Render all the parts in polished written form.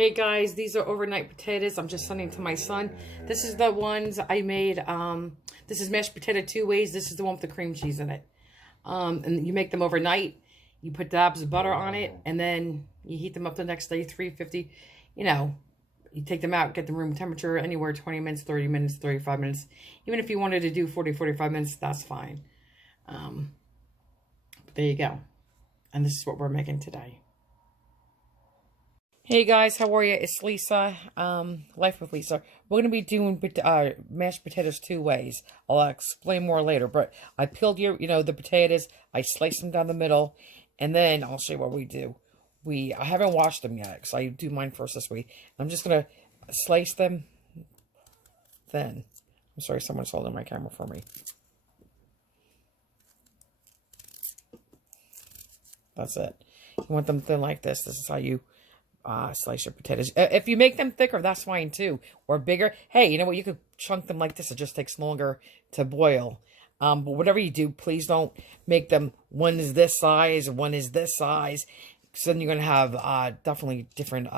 Hey guys, these are overnight potatoes. I'm just sending to my son. This is the ones I made. This is mashed potato 2 ways. This is the one with the cream cheese in it. And you make them overnight. You put dabs of butter on it, and then you heat them up the next day, 350. You know, you take them out, get them room temperature, anywhere 20 minutes, 30 minutes, 35 minutes. Even if you wanted to do 40, 45 minutes, that's fine. But there you go. And this is what we're making today. Hey guys, how are you? It's Lisa, Life with Lisa. We're going to be doing mashed potatoes 2 ways. I'll explain more later, but I peeled the potatoes, I sliced them down the middle, and then I'll show you what we do. I haven't washed them yet, because I do mine first this week. I'm just going to slice them thin. I'm sorry, someone's holding my camera for me. That's it. You want them thin like this. This is how you slice your potatoes. If you make them thicker, that's fine too. Or bigger. Hey, you know what? You could chunk them like this. It just takes longer to boil. But whatever you do, please don't make them one is this size, one is this size. So then you're going to have definitely different,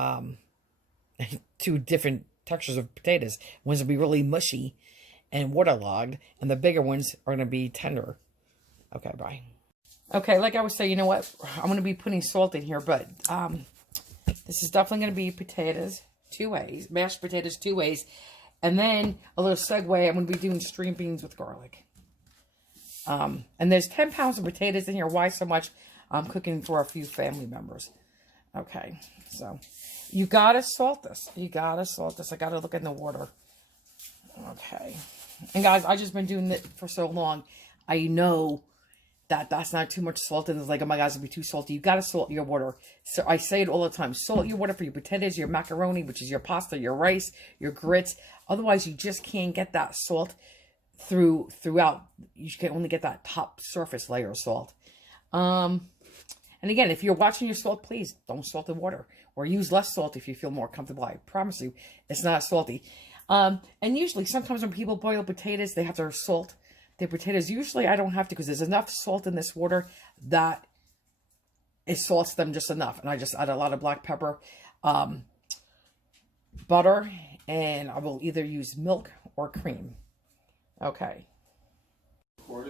2 different textures of potatoes. One's will be really mushy and waterlogged, and the bigger ones are going to be tender. Okay, bye. Okay, like I was saying, you know what? I'm going to be putting salt in here, but this is definitely going to be potatoes 2 ways, mashed potatoes 2 ways. And then a little segue, I'm going to be doing string beans with garlic. And there's 10 pounds of potatoes in here. Why so much? I'm cooking for a few family members. Okay, so you got to salt this. You got to salt this. I got to look in the water. Okay. And guys, I've just been doing it for so long. I know that's not too much salt, and it's like, oh my God, it's gonna be too salty. You gotta salt your water. So I say it all the time. Salt your water for your potatoes, your macaroni, which is your pasta, your rice, your grits. Otherwise, you just can't get that salt throughout. You can only get that top surface layer of salt. And again, if you're watching your salt, please don't salt the water, or use less salt if you feel more comfortable. I promise you, it's not salty. And usually, sometimes when people boil potatoes, they have to salt the potatoes. Usually I don't have to, because there's enough salt in this water that it salts them just enough. And I just add a lot of black pepper, butter, and I will either use milk or cream. Okay.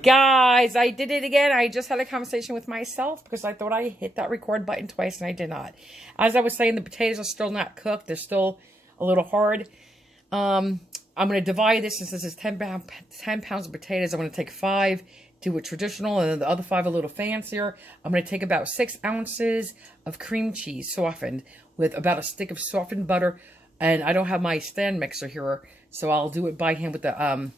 Guys, I did it again. I just had a conversation with myself because I thought I hit that record button twice and I did not. As I was saying, the potatoes are still not cooked. They're still a little hard. I'm going to divide this, since this is 10 pounds of potatoes. I'm going to take 5, do it traditional, and then the other 5 a little fancier. I'm going to take about 6 ounces of cream cheese softened with about a stick of softened butter. And I don't have my stand mixer here, so I'll do it by hand with a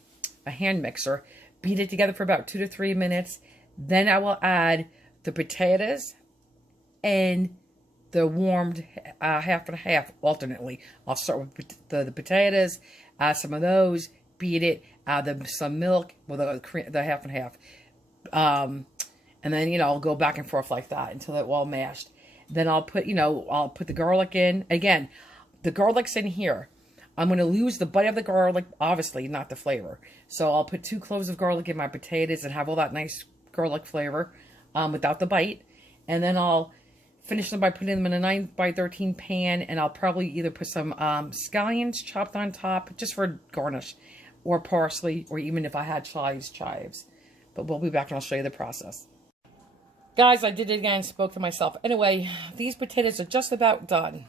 hand mixer. Beat it together for about 2 to 3 minutes. Then I will add the potatoes and the warmed half and half alternately. I'll start with the potatoes, add some of those, beat it, add some milk with the half and half. And then, I'll go back and forth like that until it's all mashed. Then I'll put, I'll put the garlic in. Again, the garlic's in here. I'm going to lose the bite of the garlic, obviously, not the flavor. So I'll put 2 cloves of garlic in my potatoes and have all that nice garlic flavor without the bite. And then I'll finish them by putting them in a 9 by 13 pan, and I'll probably either put some scallions chopped on top, just for garnish, or parsley, or even if I had chives. But we'll be back and I'll show you the process. Guys, I did it again, spoke to myself. Anyway, these potatoes are just about done.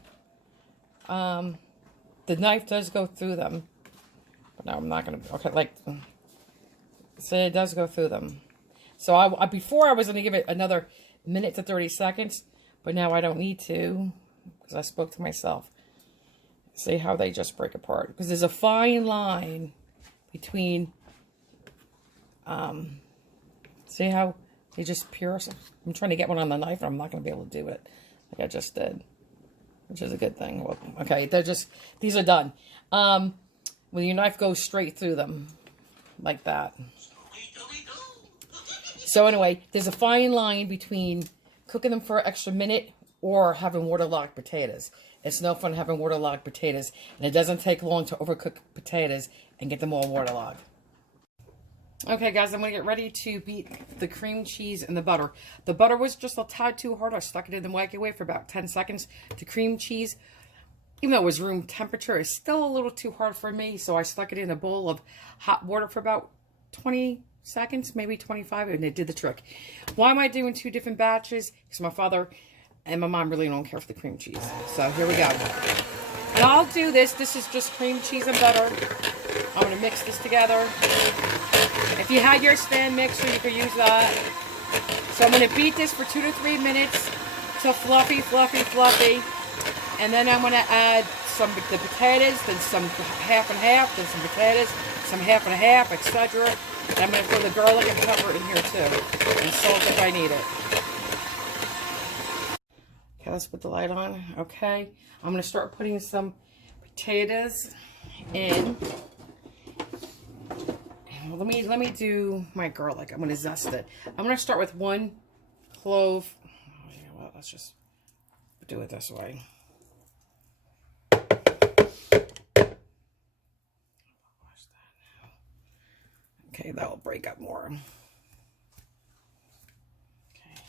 The knife does go through them, but no, I'm not going to, okay, so it does go through them. So before I was going to give it another minute to 30 seconds, but now I don't need to, because I spoke to myself. See how they just break apart. Because there's a fine line between, see how they just pierce. I'm trying to get one on the knife, and I'm not going to be able to do it like I just did, which is a good thing. Well, okay, these are done. When your knife goes straight through them, like that. So anyway, there's a fine line between cooking them for an extra minute or having waterlogged potatoes. It's no fun having waterlogged potatoes, and it doesn't take long to overcook potatoes and get them all waterlogged. Okay, guys, I'm going to get ready to beat the cream cheese and the butter. The butter was just a tad too hard. I stuck it in the microwave for about 10 seconds. The cream cheese even though it was room temperature, it's still a little too hard for me. So I stuck it in a bowl of hot water for about 20 seconds, maybe 25, and it did the trick. Why am I doing 2 different batches? Because my father and my mom really don't care for the cream cheese. So here we go. And I'll do this. This is just cream cheese and butter. I'm going to mix this together. If you had your stand mixer, you could use that. So I'm going to beat this for 2 to 3 minutes till fluffy, fluffy, fluffy. And then I'm going to add the potatoes, then some half and half, then some potatoes, some half and half, etc. And I'm going to throw the garlic and pepper in here too. And salt if I need it. Okay, let's put the light on. Okay. I'm going to start putting some potatoes in. Let me do my garlic. I'm going to zest it. I'm going to start with 1 clove. Oh, you know what? Let's just do it this way. Okay, that will break up more. Okay.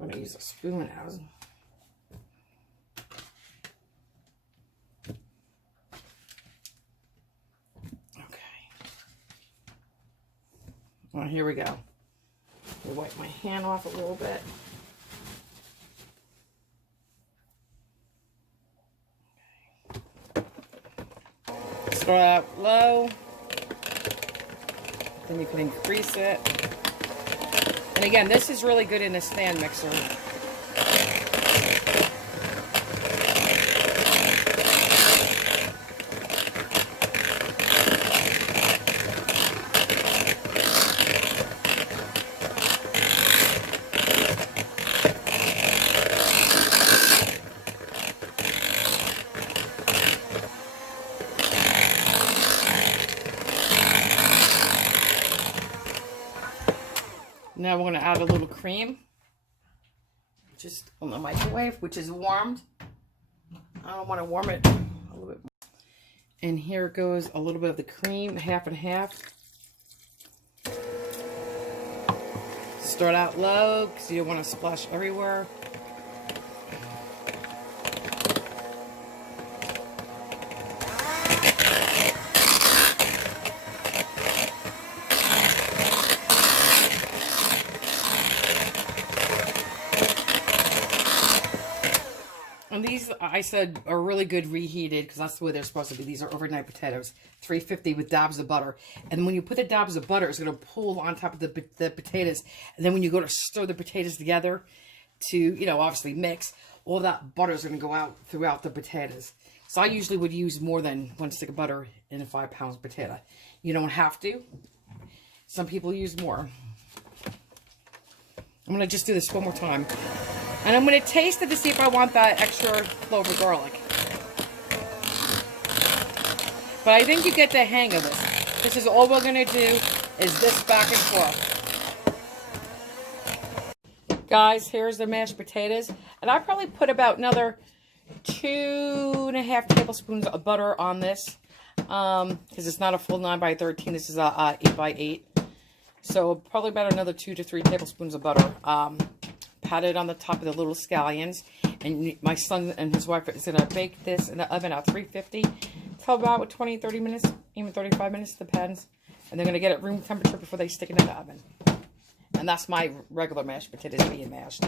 I'm going to use a spoon now. Well, here we go. I'll wipe my hand off a little bit. Okay. Start out low. Then you can increase it. And again, this is really good in a stand mixer. Now we're going to add a little cream, just on the microwave, which is warmed. I don't want to warm it a little bit more. And here goes a little bit of the cream, half and half. Start out low, because you don't want to splash everywhere. And these, I said, are really good reheated because that's the way they're supposed to be. These are overnight potatoes, 350 with dabs of butter. And when you put the dabs of butter, it's going to pull on top of the potatoes. And then when you go to stir the potatoes together to, you know, obviously mix, all that butter is going to go out throughout the potatoes. So I usually would use more than 1 stick of butter in a 5 pounds potato. You don't have to. Some people use more. I'm going to just do this one more time. And I'm going to taste it to see if I want that extra clove of garlic. But I think you get the hang of this. This is all we're going to do is this back and forth. Guys, here's the mashed potatoes. And I probably put about another 2.5 tablespoons of butter on this. Because it's not a full 9 by 13. This is a 8 by 8. So probably about another 2 to 3 tablespoons of butter. Pat it on the top of the little scallions. And my son and his wife is going to bake this in the oven at 350 till about 20, 30 minutes, even 35 minutes, depends. And they're going to get it room temperature before they stick it in the oven. And that's my regular mashed potatoes being mashed.